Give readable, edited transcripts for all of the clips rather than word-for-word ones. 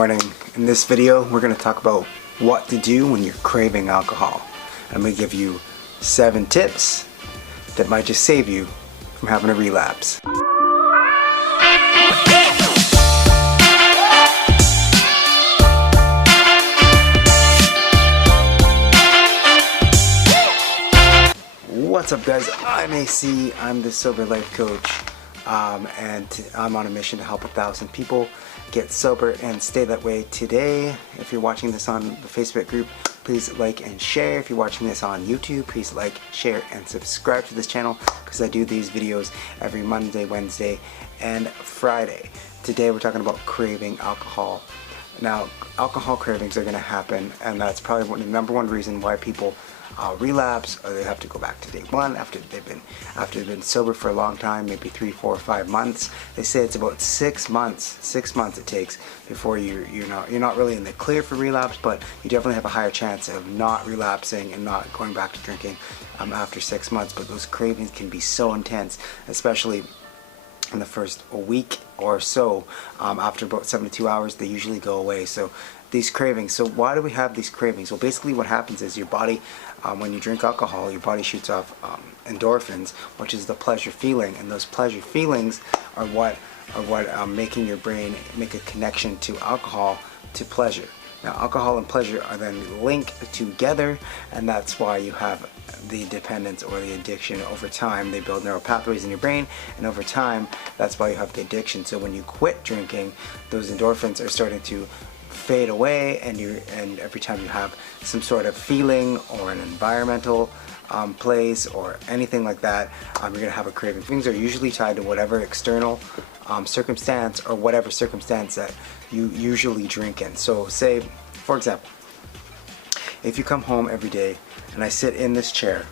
morning. In this video, we're going to talk about what to do when you're craving alcohol. I'm going to give you 7 tips that might just save you from having a relapse. What's up, guys? I'm AC. I'm the Sober Life Coach, and I'm on a mission to help 1,000 people get sober and stay that way. Today, if you're watching this on the Facebook group, please like and share. If you're watching this on YouTube, please like, share, and subscribe to this channel because I do these videos every Monday, Wednesday, and Friday. Today, we're talking about craving alcohol. Now, alcohol cravings are going to happen, and that's probably the number one reason why people relapse, or they have to go back to day one after they've been sober for a long time, maybe 3, 4, 5 months. They say it's about 6 months. 6 months it takes before you're not really in the clear for relapse, but you definitely have a higher chance of not relapsing and not going back to drinking after 6 months. But those cravings can be so intense, especially in the first week or so. After about 72 hours, they usually go away. So these cravings. So why do we have these cravings? Well, basically what happens is your body, when you drink alcohol, your body shoots off endorphins, which is the pleasure feeling, and those pleasure feelings are what making your brain make a connection to alcohol, to pleasure. Now, alcohol and pleasure are then linked together, and that's why you have the dependence or the addiction. Over time, they build neural pathways in your brain, and over time, that's why you have the addiction. So when you quit drinking, those endorphins are starting to fade away, and every time you have some sort of feeling or an environmental place or anything like that, you're going to have a craving. Things are usually tied to whatever external circumstance or whatever circumstance that you usually drink in. So say, for example, if you come home every day and I sit in this chair,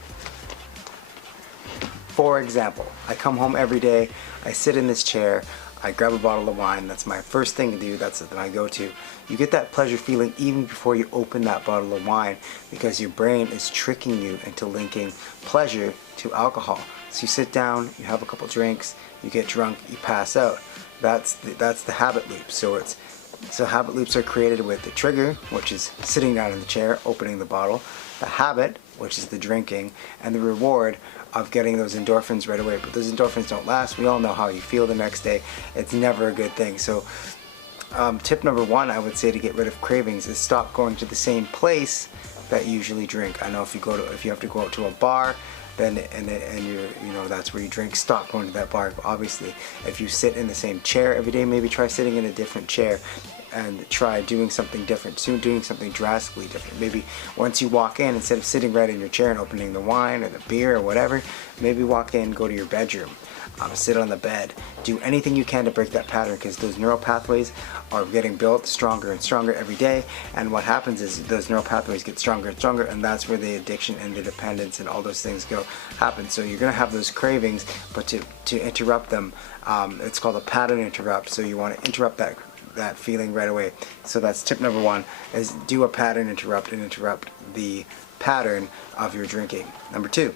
for example, I come home every day, I sit in this chair, I grab a bottle of wine, that's my first thing to do, that's my go-to. You get that pleasure feeling even before you open that bottle of wine because your brain is tricking you into linking pleasure to alcohol. So you sit down, you have a couple drinks, you get drunk, you pass out. That's the habit loop. So habit loops are created with the trigger, which is sitting down in the chair, opening the bottle, the habit, which is the drinking, and the reward of getting those endorphins right away. But those endorphins don't last. We all know how you feel the next day. It's never a good thing. So tip number 1, I would say, to get rid of cravings is stop going to the same place that you usually drink. I know if you have to go out to a bar, then that's where you drink, stop going to that bar. Obviously, if you sit in the same chair every day, maybe try sitting in a different chair and try doing something different, doing something drastically different. Maybe once you walk in, instead of sitting right in your chair and opening the wine or the beer or whatever, maybe walk in, go to your bedroom, sit on the bed, do anything you can to break that pattern, because those neural pathways are getting built stronger and stronger every day, and what happens is those neural pathways get stronger and stronger, and that's where the addiction and the dependence and all those things happen. So you're going to have those cravings, but to interrupt them, it's called a pattern interrupt. So you want to interrupt that feeling right away. So that's tip number 1, is do a pattern interrupt and interrupt the pattern of your drinking. Number 2,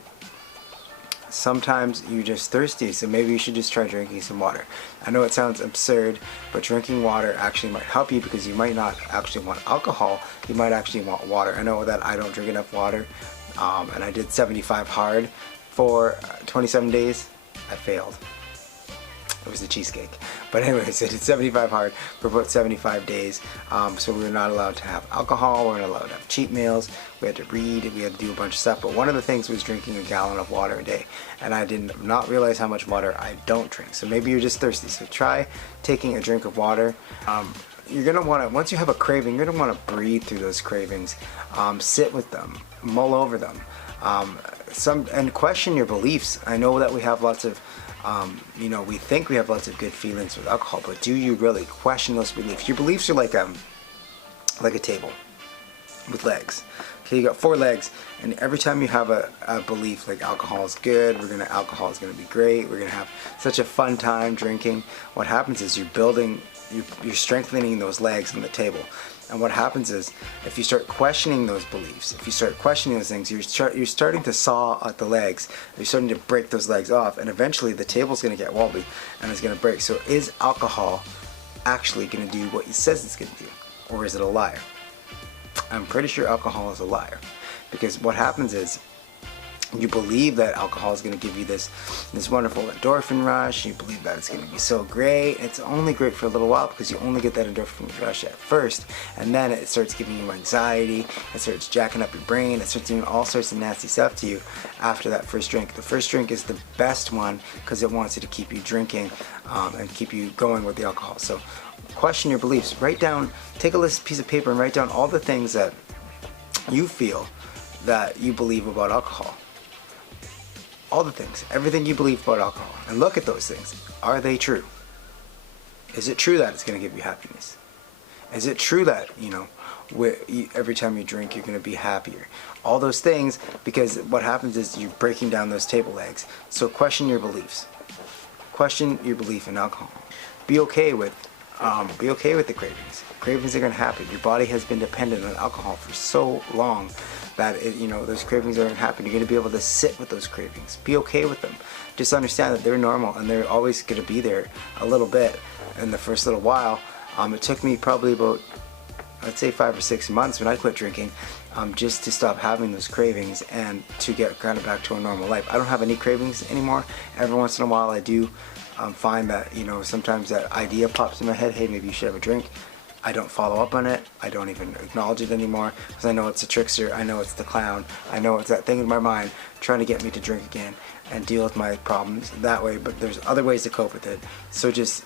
sometimes you're just thirsty, so maybe you should just try drinking some water. I know it sounds absurd, but drinking water actually might help you, because you might not actually want alcohol, you might actually want water. I know that I don't drink enough water, and I did 75 hard for 27 days. I failed. It was a cheesecake. But anyways, I did 75 hard for about 75 days. So we were not allowed to have alcohol, we were not allowed to have cheat meals, we had to read, we had to do a bunch of stuff. But one of the things was drinking a gallon of water a day. And I did not realize how much water I don't drink. So maybe you're just thirsty. So try taking a drink of water. You're going to want to, once you have a craving, you're going to want to breathe through those cravings. Sit with them, mull over them, and question your beliefs. I know that we have lots of we think we have lots of good feelings with alcohol, but do you really question those beliefs? Your beliefs are like a table with legs. Okay, you got 4 legs, and every time you have a belief like alcohol is good, alcohol is gonna be great, we're gonna have such a fun time drinking, what happens is you're strengthening those legs on the table. And what happens is, if you start questioning those beliefs, if you start questioning those things, you're starting to saw at the legs. You're starting to break those legs off, and eventually the table's going to get wobbly and it's going to break. So is alcohol actually going to do what it says it's going to do? or is it a liar? I'm pretty sure alcohol is a liar, because what happens is you believe that alcohol is going to give you this wonderful endorphin rush. You believe that it's going to be so great. It's only great for a little while, because you only get that endorphin rush at first, and then it starts giving you anxiety. It starts jacking up your brain. It starts doing all sorts of nasty stuff to you after that first drink. The first drink is the best one, because it wants you to keep you drinking and keep you going with the alcohol. So question your beliefs. Write down, take a piece of paper and write down all the things that you feel that you believe about alcohol. All the things, everything you believe about alcohol, and look at those things. Are they true? Is it true that it's going to give you happiness? Is it true that, every time you drink you're going to be happier? All those things, because what happens is you're breaking down those table legs. So question your beliefs. Question your belief in alcohol. Be okay with the cravings. Cravings are going to happen. Your body has been dependent on alcohol for so long that those cravings aren't happening. You're going to be able to sit with those cravings. Be okay with them. Just understand that they're normal, and they're always going to be there a little bit in the first little while. It took me probably about, I'd say 5 or 6 months when I quit drinking, just to stop having those cravings and to get kind of back to a normal life. I don't have any cravings anymore. Every once in a while I do find that, sometimes that idea pops in my head, hey, maybe you should have a drink. I don't follow up on it. I don't even acknowledge it anymore, because I know it's a trickster. I know it's the clown. I know it's that thing in my mind trying to get me to drink again and deal with my problems that way. But there's other ways to cope with it. So just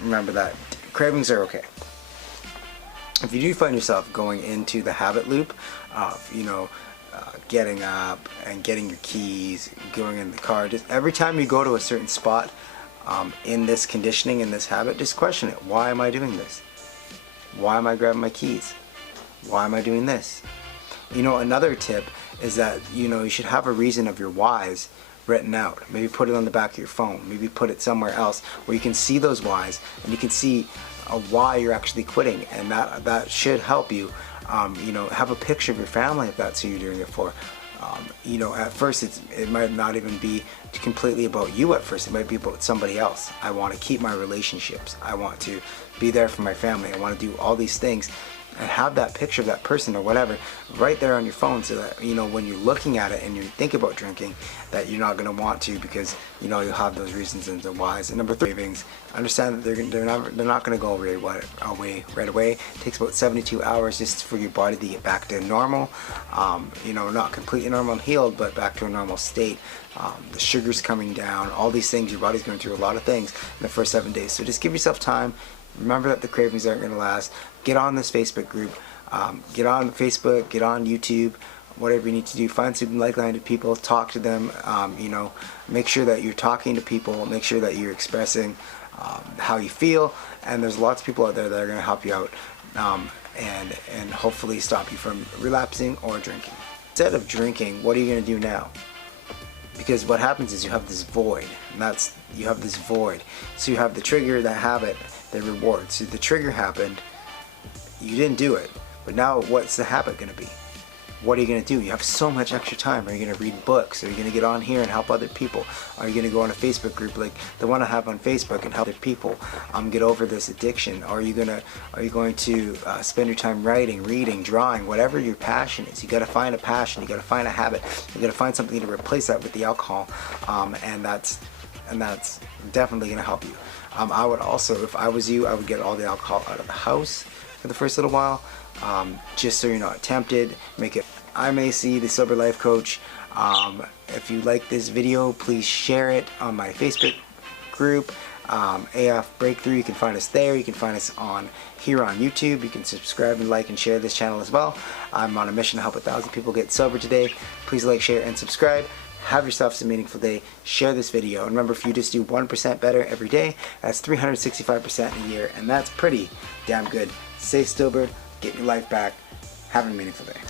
remember that cravings are okay. If you do find yourself going into the habit loop of getting up and getting your keys, going in the car, just every time you go to a certain spot in this conditioning, in this habit, just question it. Why am I doing this? Why am I grabbing my keys? Why am I doing this? Another tip is that you should have a reason of your whys written out. Maybe put it on the back of your phone. Maybe put it somewhere else where you can see those whys, and you can see why you're actually quitting, and that should help you. Have a picture of your family if that's who you're doing it for. At first it might not even be completely about you at first. It might be about somebody else. I want to keep my relationships. I want to be there for my family. I want to do all these things, and have that picture of that person or whatever right there on your phone, so that when you're looking at it and you think about drinking, that you're not going to want to, because you'll have those reasons and the whys. And number 3, cravings. Understand that they're not going to go away right away. It takes about 72 hours just for your body to get back to normal. Not completely normal and healed, but back to a normal state. The sugar's coming down. All these things, your body's going through a lot of things in the first 7 days. So just give yourself time. Remember that the cravings aren't going to last. Get on this Facebook group. Get on Facebook. Get on YouTube. Whatever you need to do. Find some like-minded people. Talk to them. Make sure that you're talking to people. Make sure that you're expressing how you feel. And there's lots of people out there that are going to help you out and hopefully stop you from relapsing or drinking. Instead of drinking, what are you going to do now? Because what happens is you have this void, and you have this void. So you have the trigger, that habit, the reward. So the trigger happened, you didn't do it, but now what's the habit going to be? What are you going to do? You have so much extra time. Are you going to read books? Are you going to get on here and help other people? Are you going to go on a Facebook group like the one I have on Facebook and help other people get over this addiction? Are you going to spend your time writing, reading, drawing, whatever your passion is? You got to find a passion. You got to find a habit. You got to find something to replace that with the alcohol, and that's definitely going to help you. I would also, if I was you, I would get all the alcohol out of the house for the first little while. Just so you're not tempted. Make it. I'm AC, the Sober Life Coach. If you like this video, please share it on my Facebook group, AF Breakthrough. You can find us there. You can find us here on YouTube. You can subscribe and like and share this channel as well. I'm on a mission to help 1,000 people get sober today. Please like, share, and subscribe. Have yourself some meaningful day. Share this video. And remember, if you just do 1% better every day, that's 365% a year, and that's pretty damn good. Stay sober. Get your life back. Have a meaningful day.